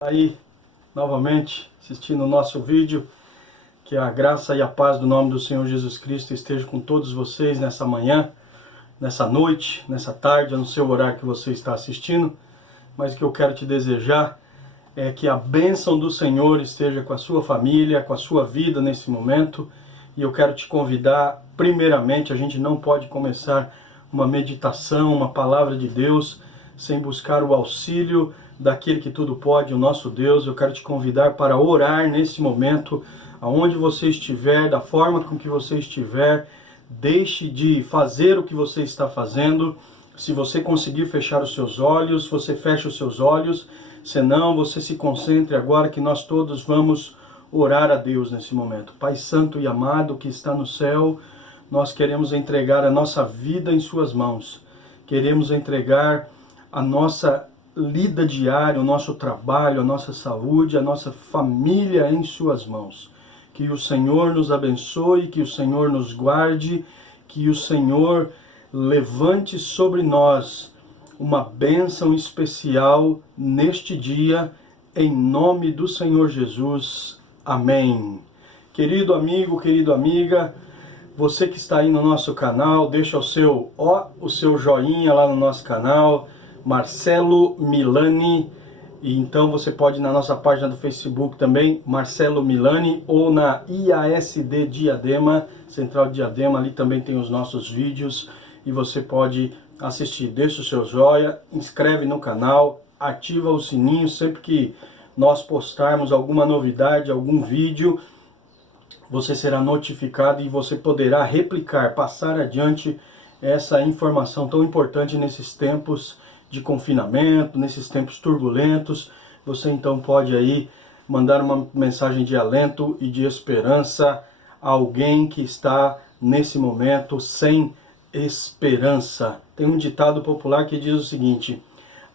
Aí, novamente, assistindo o nosso vídeo. Que a graça e a paz do nome do Senhor Jesus Cristo esteja com todos vocês nessa manhã, nessa noite, nessa tarde, eu não sei o horário que você está assistindo, mas o que eu quero te desejar é que a bênção do Senhor esteja com a sua família, com a sua vida nesse momento. E eu quero te convidar, primeiramente, a gente não pode começar uma meditação, uma palavra de Deus, sem buscar o auxílio daquele que tudo pode, o nosso Deus. Eu quero te convidar para orar nesse momento, aonde você estiver, da forma com que você estiver. Deixe de fazer o que você está fazendo. Se você conseguir fechar os seus olhos, você fecha os seus olhos. Senão, você se concentre agora que nós todos vamos orar a Deus nesse momento. Pai Santo e amado que está no céu, nós queremos entregar a nossa vida em suas mãos. Queremos entregar a nossa lida diária, o nosso trabalho, a nossa saúde, a nossa família em suas mãos. Que o Senhor nos abençoe, que o Senhor nos guarde, que o Senhor levante sobre nós uma bênção especial neste dia, em nome do Senhor Jesus. Amém. Querido amigo, querida amiga, você que está aí no nosso canal, deixa o seu joinha lá no nosso canal, Marcelo Milani. E então você pode ir na nossa página do Facebook também, Marcelo Milani, ou na IASD Diadema, Central Diadema, ali também tem os nossos vídeos e você pode assistir. Deixa o seu joia, inscreve no canal, ativa o sininho sempre que nós postarmos alguma novidade, algum vídeo, você será notificado e você poderá replicar, passar adiante essa informação tão importante nesses tempos de confinamento, nesses tempos turbulentos. Você então pode aí mandar uma mensagem de alento e de esperança a alguém que está nesse momento sem esperança. Tem um ditado popular que diz o seguinte: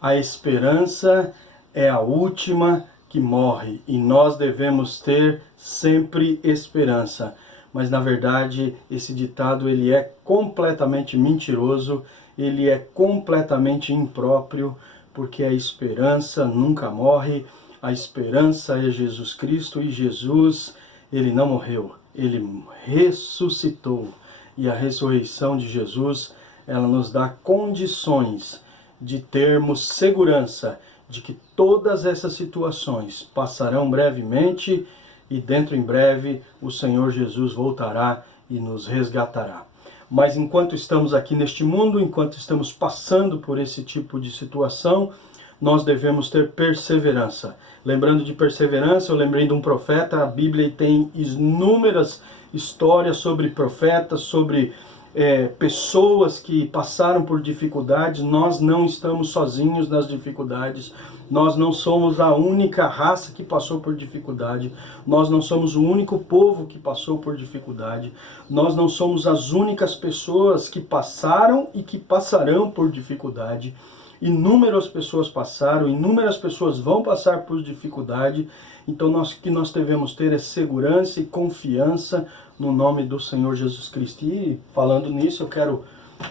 a esperança é a última que morre e nós devemos ter sempre esperança. Mas na verdade esse ditado ele é completamente mentiroso, ele é completamente impróprio, porque a esperança nunca morre. A esperança é Jesus Cristo e Jesus, ele não morreu, ele ressuscitou. E a ressurreição de Jesus, ela nos dá condições de termos segurança de que todas essas situações passarão brevemente e dentro em breve o Senhor Jesus voltará e nos resgatará. Mas enquanto estamos aqui neste mundo, enquanto estamos passando por esse tipo de situação, nós devemos ter perseverança. Lembrando de perseverança, eu lembrei de um profeta. A Bíblia tem inúmeras histórias sobre profetas, sobre pessoas que passaram por dificuldades. Nós não estamos sozinhos nas dificuldades. Nós não somos a única raça que passou por dificuldade. Nós não somos o único povo que passou por dificuldade. Nós não somos as únicas pessoas que passaram e que passarão por dificuldade. Inúmeras pessoas passaram, inúmeras pessoas vão passar por dificuldade. Então o que nós devemos ter é segurança e confiança no nome do Senhor Jesus Cristo. E falando nisso, eu quero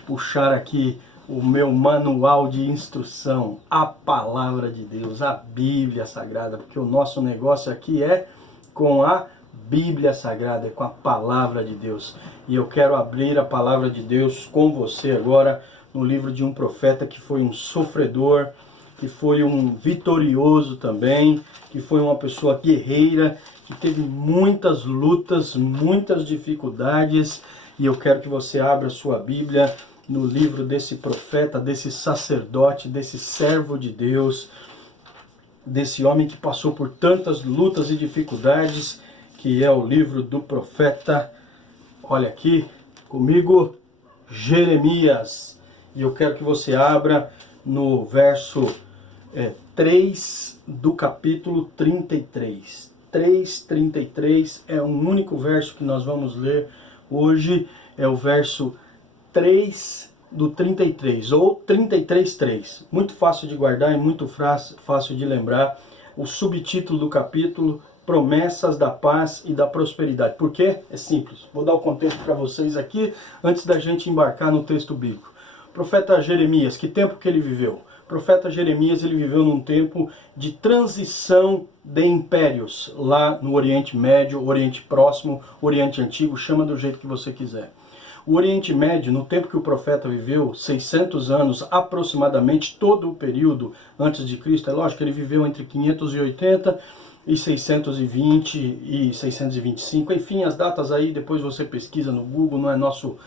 puxar aqui o meu manual de instrução, a palavra de Deus, a Bíblia Sagrada, porque o nosso negócio aqui é com a Bíblia Sagrada, é com a palavra de Deus. E eu quero abrir a palavra de Deus com você agora no livro de um profeta que foi um sofredor, que foi um vitorioso também, que foi uma pessoa guerreira, que teve muitas lutas, muitas dificuldades. E eu quero que você abra sua Bíblia no livro desse profeta, desse sacerdote, desse servo de Deus, desse homem que passou por tantas lutas e dificuldades, que é o livro do profeta, olha aqui comigo, Jeremias. E eu quero que você abra no verso 3 do capítulo 33. 3:33 é um único verso que nós vamos ler hoje, é o verso 3 do 33, ou 33:3. Muito fácil de guardar e muito fácil de lembrar. O subtítulo do capítulo: Promessas da Paz e da Prosperidade. Por quê? É simples. Vou dar o contexto para vocês aqui, antes da gente embarcar no texto bíblico. O profeta Jeremias, que tempo que ele viveu? O profeta Jeremias, ele viveu num tempo de transição de impérios, lá no Oriente Médio, Oriente Próximo, Oriente Antigo, chama do jeito que você quiser. O Oriente Médio, no tempo que o profeta viveu, 600 anos aproximadamente, todo o período antes de Cristo, é lógico que ele viveu entre 580 e 620 e 625, enfim, as datas aí, depois você pesquisa no Google, não é nosso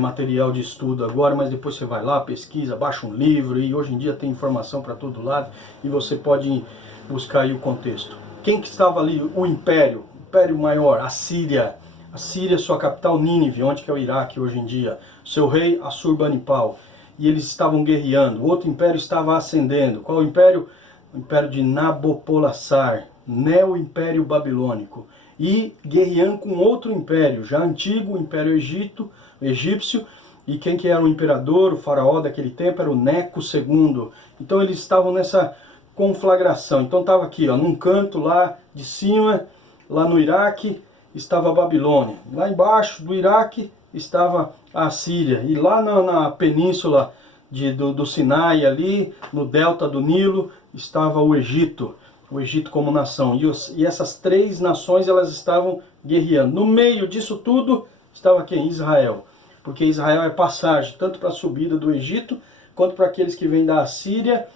material de estudo agora, mas depois você vai lá, pesquisa, baixa um livro, e hoje em dia tem informação para todo lado, e você pode buscar aí o contexto. Quem que estava ali? O império maior, a Síria, sua capital Nínive, onde que é o Iraque hoje em dia, seu rei Assurbanipal, e eles estavam guerreando. O outro império estava ascendendo. Qual o império? O império de Nabopolassar, neo-império babilônico, e guerreando com outro império, já antigo, o império egípcio, e quem que era o imperador, o faraó daquele tempo, era o Neco II. Então eles estavam nessa conflagração. Então estava aqui, ó, num canto lá de cima, lá no Iraque, estava a Babilônia. Lá embaixo do Iraque estava a Síria. E lá na península do Sinai, ali, no delta do Nilo, estava o Egito como nação. E essas três nações, elas estavam guerreando. No meio disso tudo, estava quem? Israel. Porque Israel é passagem, tanto para a subida do Egito, quanto para aqueles que vêm da Assíria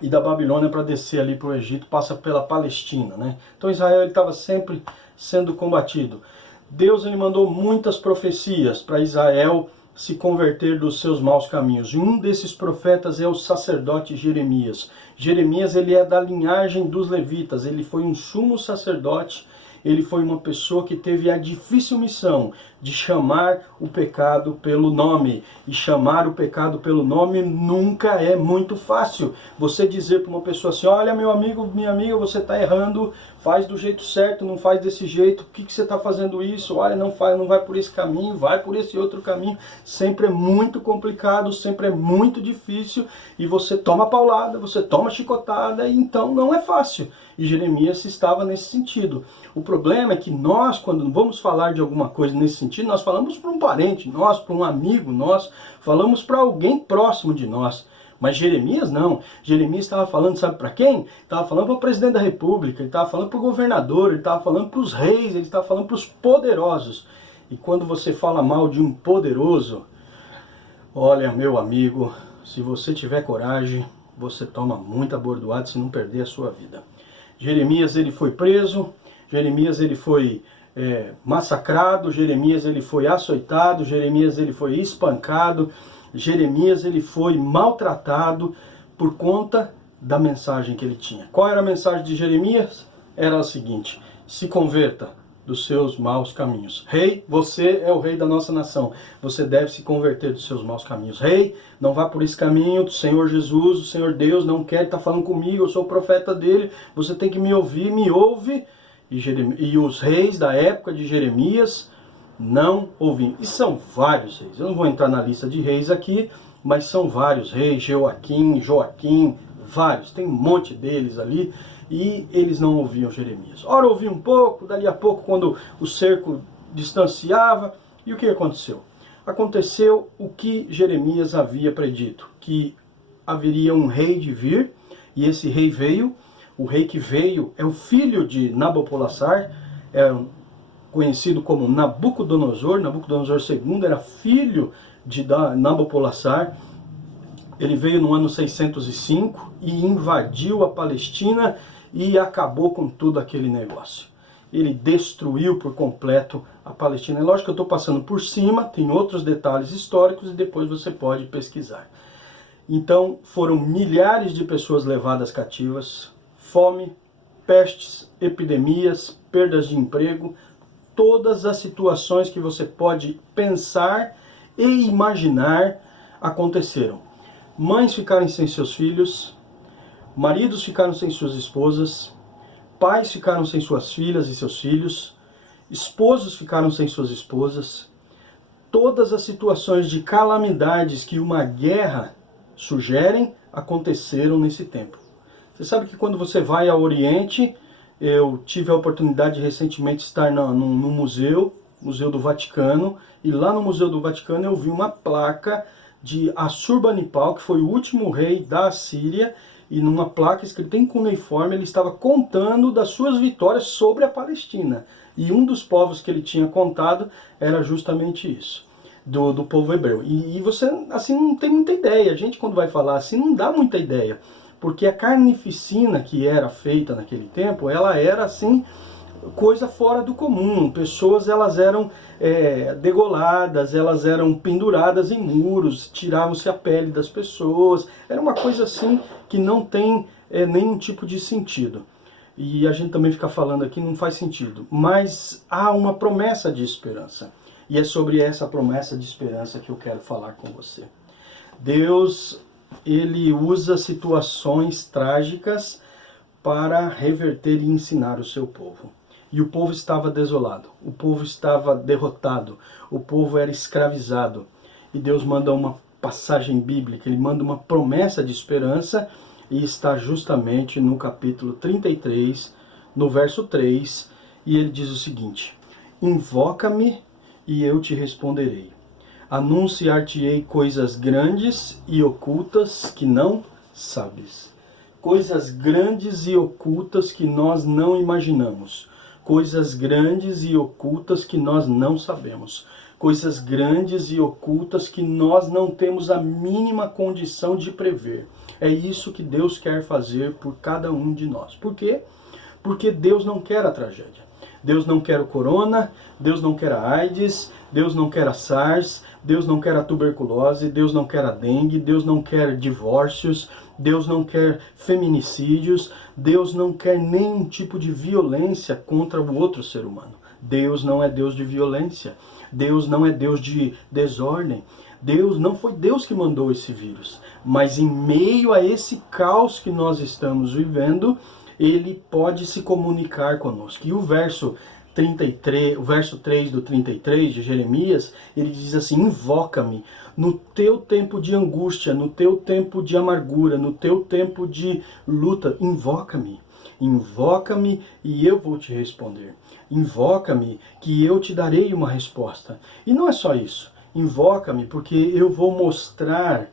e da Babilônia para descer ali para o Egito, passa pela Palestina, né? Então Israel estava sempre sendo combatido. Deus ele mandou muitas profecias para Israel se converter dos seus maus caminhos. E um desses profetas é o sacerdote Jeremias. Jeremias ele é da linhagem dos levitas, ele foi um sumo sacerdote, ele foi uma pessoa que teve a difícil missão de chamar o pecado pelo nome. E chamar o pecado pelo nome nunca é muito fácil. Você dizer para uma pessoa assim, olha meu amigo, minha amiga, você está errando, faz do jeito certo, não faz desse jeito, por que você está fazendo isso? Olha, não vai por esse caminho, vai por esse outro caminho. Sempre é muito complicado, sempre é muito difícil, e você toma paulada, você toma chicotada, e então não é fácil. E Jeremias estava nesse sentido. O problema é que nós, quando vamos falar de alguma coisa nesse sentido, nós falamos para um parente nosso, para um amigo nosso, falamos para alguém próximo de nós. Mas Jeremias não. Jeremias estava falando, sabe para quem? Estava falando para o presidente da república, ele estava falando para o governador, ele estava falando para os reis, ele estava falando para os poderosos. E quando você fala mal de um poderoso, olha meu amigo, se você tiver coragem, você toma muita bordoada se não perder a sua vida. Jeremias ele foi preso, Jeremias ele foi massacrado, Jeremias ele foi açoitado, Jeremias ele foi espancado, Jeremias ele foi maltratado por conta da mensagem que ele tinha. Qual era a mensagem de Jeremias? Era a seguinte: se converta dos seus maus caminhos. Rei, você é o rei da nossa nação. Você deve se converter dos seus maus caminhos. Rei, não vá por esse caminho. O Senhor Jesus, o Senhor Deus não quer estar falando comigo. Eu sou o profeta dele. Você tem que me ouvir. Me ouve. E os reis da época de Jeremias não ouviam. E são vários reis. Eu não vou entrar na lista de reis aqui, mas são vários reis. Joaquim, vários. Tem um monte deles ali. E eles não ouviam Jeremias. Ora ouviam um pouco, dali a pouco quando o cerco distanciava. E o que aconteceu? Aconteceu o que Jeremias havia predito, que haveria um rei de vir, e esse rei veio. O rei que veio é o filho de Nabopolassar, conhecido como Nabucodonosor. Nabucodonosor II era filho de Nabopolassar. Ele veio no ano 605 e invadiu a Palestina e acabou com tudo aquele negócio. Ele destruiu por completo a Palestina. É lógico que eu estou passando por cima, tem outros detalhes históricos e depois você pode pesquisar. Então foram milhares de pessoas levadas cativas, fome, pestes, epidemias, perdas de emprego, todas as situações que você pode pensar e imaginar aconteceram. Mães ficaram sem seus filhos, maridos ficaram sem suas esposas, pais ficaram sem suas filhas e seus filhos, esposos ficaram sem suas esposas. Todas as situações de calamidades que uma guerra sugerem aconteceram nesse tempo. Você sabe que quando você vai ao Oriente, eu tive a oportunidade de recentemente estar no Museu do Vaticano, e lá no Museu do Vaticano eu vi uma placa de Assurbanipal, que foi o último rei da Síria, e numa placa escrita em cuneiforme ele estava contando das suas vitórias sobre a Palestina. E um dos povos que ele tinha contado era justamente isso, do povo hebreu. E você, assim, não tem muita ideia. A gente, quando vai falar assim, não dá muita ideia. Porque a carnificina que era feita naquele tempo, ela era, assim, coisa fora do comum. Pessoas, elas eram degoladas, elas eram penduradas em muros, tiravam-se a pele das pessoas. Era uma coisa assim que não tem nenhum tipo de sentido. E a gente também fica falando aqui, não faz sentido. Mas há uma promessa de esperança. E é sobre essa promessa de esperança que eu quero falar com você. Deus, ele usa situações trágicas para reverter e ensinar o seu povo. E o povo estava desolado, o povo estava derrotado, o povo era escravizado. E Deus manda uma passagem bíblica, ele manda uma promessa de esperança, e está justamente no capítulo 33, no verso 3, e ele diz o seguinte: invoca-me e eu te responderei. Anunciar-te-ei coisas grandes e ocultas que não sabes. Coisas grandes e ocultas que nós não imaginamos. Coisas grandes e ocultas que nós não sabemos. Coisas grandes e ocultas que nós não temos a mínima condição de prever. É isso que Deus quer fazer por cada um de nós. Por quê? Porque Deus não quer a tragédia. Deus não quer o corona, Deus não quer a AIDS, Deus não quer a SARS, Deus não quer a tuberculose, Deus não quer a dengue, Deus não quer divórcios, Deus não quer feminicídios, Deus não quer nenhum tipo de violência contra o outro ser humano. Deus não é Deus de violência, Deus não é Deus de desordem. Deus não foi Deus que mandou esse vírus, mas em meio a esse caos que nós estamos vivendo, ele pode se comunicar conosco. E o verso 33, o verso 3 do 33 de Jeremias, ele diz assim: invoca-me no teu tempo de angústia, no teu tempo de amargura, no teu tempo de luta, invoca-me. Invoca-me e eu vou te responder. Invoca-me que eu te darei uma resposta. E não é só isso. Invoca-me porque eu vou mostrar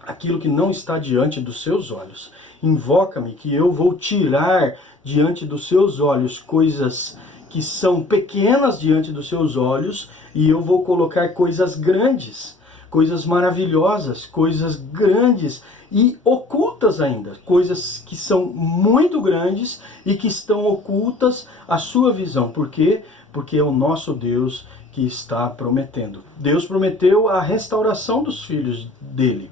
aquilo que não está diante dos seus olhos. Invoca-me que eu vou tirar diante dos seus olhos coisas que são pequenas diante dos seus olhos, e eu vou colocar coisas grandes, coisas maravilhosas, coisas grandes e ocultas ainda, coisas que são muito grandes e que estão ocultas à sua visão. Por quê? Porque é o nosso Deus que está prometendo. Deus prometeu a restauração dos filhos dele.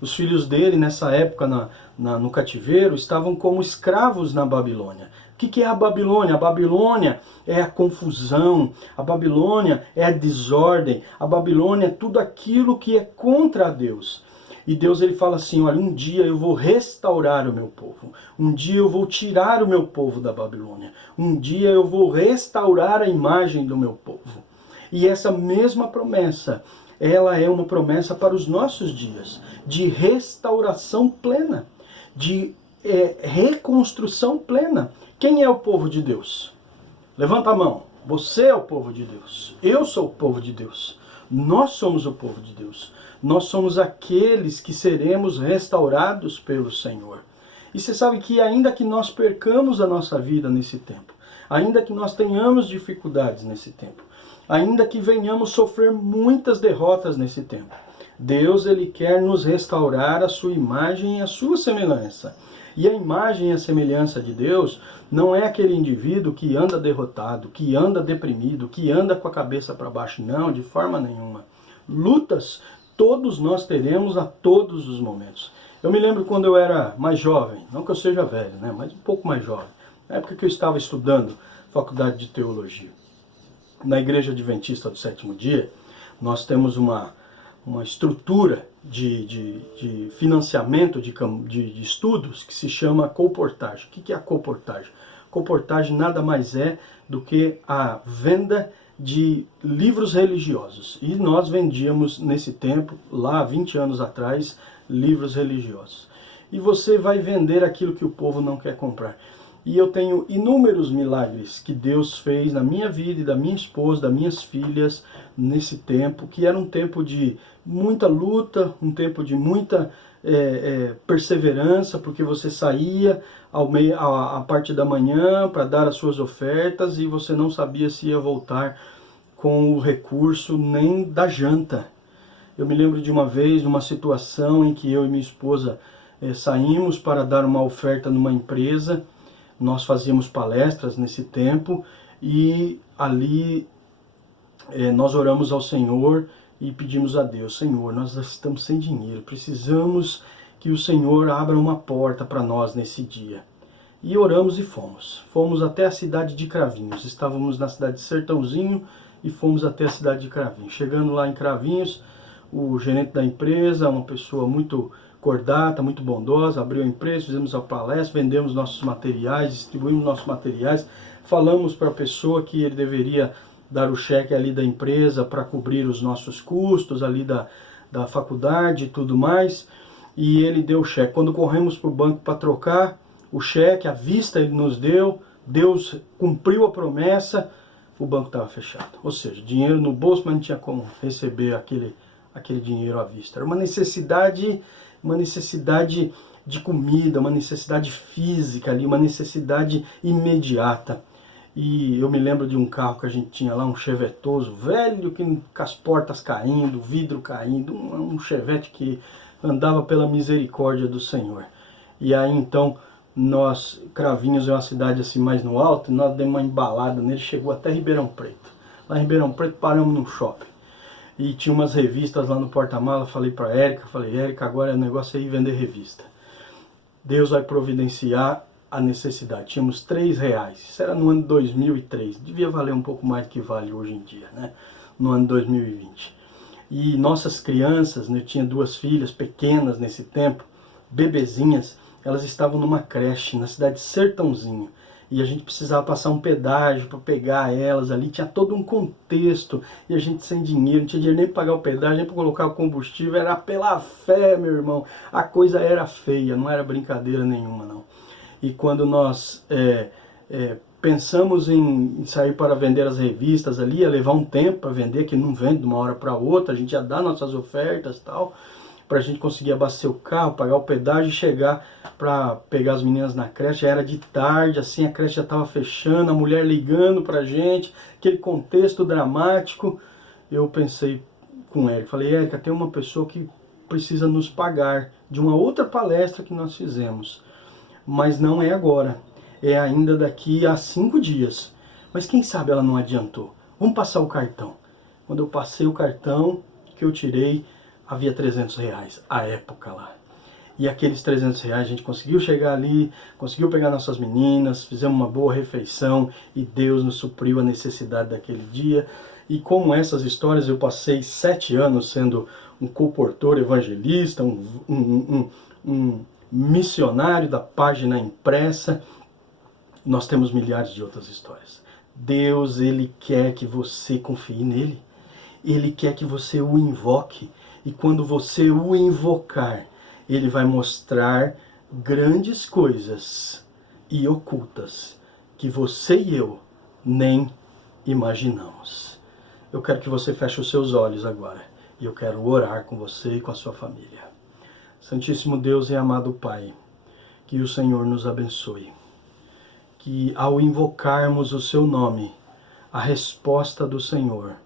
Os filhos dele, nessa época, no cativeiro, estavam como escravos na Babilônia. O que é a Babilônia? A Babilônia é a confusão, a Babilônia é a desordem, a Babilônia é tudo aquilo que é contra Deus. E Deus, ele fala assim: olha, um dia eu vou restaurar o meu povo, um dia eu vou tirar o meu povo da Babilônia, um dia eu vou restaurar a imagem do meu povo. E essa mesma promessa, ela é uma promessa para os nossos dias, de restauração plena, de reconstrução plena. Quem é o povo de Deus? Levanta a mão. Você é o povo de Deus. Eu sou o povo de Deus. Nós somos o povo de Deus. Nós somos aqueles que seremos restaurados pelo Senhor. E você sabe que ainda que nós percamos a nossa vida nesse tempo, ainda que nós tenhamos dificuldades nesse tempo, ainda que venhamos sofrer muitas derrotas nesse tempo, Deus, ele quer nos restaurar a sua imagem e a sua semelhança. E a imagem e a semelhança de Deus não é aquele indivíduo que anda derrotado, que anda deprimido, que anda com a cabeça para baixo. Não, de forma nenhuma. Lutas todos nós teremos a todos os momentos. Eu me lembro quando eu era mais jovem, não que eu seja velho, né, mas um pouco mais jovem, na época que eu estava estudando faculdade de teologia. Na Igreja Adventista do Sétimo Dia, nós temos uma estrutura de financiamento de estudos que se chama colportagem. O que é a colportagem? Colportagem nada mais é do que a venda de livros religiosos. E nós vendíamos nesse tempo, lá 20 anos atrás, livros religiosos. E você vai vender aquilo que o povo não quer comprar. E eu tenho inúmeros milagres que Deus fez na minha vida e da minha esposa, das minhas filhas, nesse tempo, que era um tempo de muita luta, um tempo de muita perseverança, porque você saía a parte da manhã para dar as suas ofertas e você não sabia se ia voltar com o recurso nem da janta. Eu me lembro de uma vez, numa situação em que eu e minha esposa saímos para dar uma oferta numa empresa. Nós fazíamos palestras nesse tempo e ali nós oramos ao Senhor e pedimos a Deus: Senhor, nós estamos sem dinheiro, precisamos que o Senhor abra uma porta para nós nesse dia. E oramos e fomos. Fomos até a cidade de Cravinhos. Estávamos na cidade de Sertãozinho e fomos até a cidade de Cravinhos. Chegando lá em Cravinhos, o gerente da empresa, uma pessoa muito cordata, muito bondosa, abriu a empresa, fizemos a palestra, vendemos nossos materiais, distribuímos nossos materiais, falamos para a pessoa que ele deveria dar o cheque ali da empresa para cobrir os nossos custos ali da faculdade e tudo mais, e ele deu o cheque. Quando corremos para o banco para trocar o cheque, à vista ele nos deu, Deus cumpriu a promessa, o banco estava fechado. Ou seja, dinheiro no bolso, mas não tinha como receber aquele dinheiro à vista. Era uma necessidade de comida, uma necessidade física ali, uma necessidade imediata. E eu me lembro de um carro que a gente tinha lá, um chevetoso velho, com as portas caindo, vidro caindo, um chevette que andava pela misericórdia do Senhor. E aí então, Cravinhos é uma cidade assim mais no alto, nós demos uma embalada nele, chegou até Ribeirão Preto. Lá em Ribeirão Preto paramos num shopping. E tinha umas revistas lá no porta-mala, falei para Érica, Érica, agora é o negócio aí vender revista. Deus vai providenciar a necessidade. Tínhamos R$3. Isso era no ano de 2003. Devia valer um pouco mais do que vale hoje em dia, né? No ano de 2020. E nossas crianças, né, eu tinha 2 filhas pequenas nesse tempo, bebezinhas, elas estavam numa creche na cidade de Sertãozinho. E a gente precisava passar um pedágio para pegar elas ali, tinha todo um contexto, e a gente sem dinheiro, não tinha dinheiro nem para pagar o pedágio, nem para colocar o combustível, era pela fé, meu irmão, a coisa era feia, não era brincadeira nenhuma não. E quando nós pensamos em sair para vender as revistas ali, ia levar um tempo para vender, que não vende de uma hora para outra, a gente ia dar nossas ofertas e tal, para a gente conseguir abastecer o carro, pagar o pedágio e chegar para pegar as meninas na creche. Já era de tarde, assim, a creche já estava fechando, a mulher ligando para a gente, aquele contexto dramático. Eu pensei com Érica, falei: Érica, tem uma pessoa que precisa nos pagar de uma outra palestra que nós fizemos, mas não é agora, é ainda daqui a 5 dias. Mas quem sabe ela não adiantou. Vamos passar o cartão. Quando eu passei o cartão, que eu tirei, havia R$300 à época lá. E aqueles R$300 a gente conseguiu chegar ali, conseguiu pegar nossas meninas, fizemos uma boa refeição e Deus nos supriu a necessidade daquele dia. E como essas histórias, eu passei 7 anos sendo um comportor evangelista, um missionário da página impressa. Nós temos milhares de outras histórias. Deus, Ele quer que você confie nele. Ele quer que você o invoque. E quando você o invocar, Ele vai mostrar grandes coisas e ocultas que você e eu nem imaginamos. Eu quero que você feche os seus olhos agora. E eu quero orar com você e com a sua família. Santíssimo Deus e amado Pai, que o Senhor nos abençoe. Que ao invocarmos o seu nome, a resposta do Senhor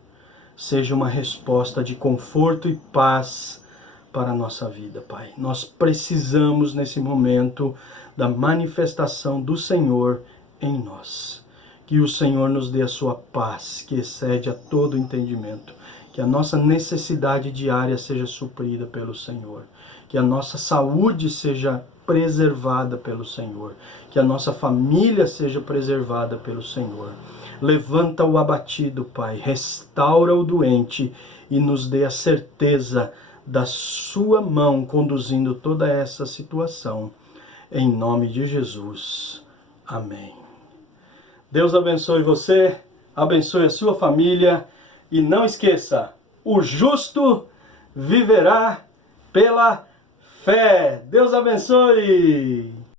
seja uma resposta de conforto e paz para a nossa vida, Pai. Nós precisamos nesse momento da manifestação do Senhor em nós. Que o Senhor nos dê a sua paz, que excede a todo entendimento. Que a nossa necessidade diária seja suprida pelo Senhor. Que a nossa saúde seja preservada pelo Senhor. Que a nossa família seja preservada pelo Senhor. Levanta o abatido, Pai. Restaura o doente e nos dê a certeza da sua mão conduzindo toda essa situação. Em nome de Jesus. Amém. Deus abençoe você, abençoe a sua família e não esqueça, o justo viverá pela fé. Deus abençoe!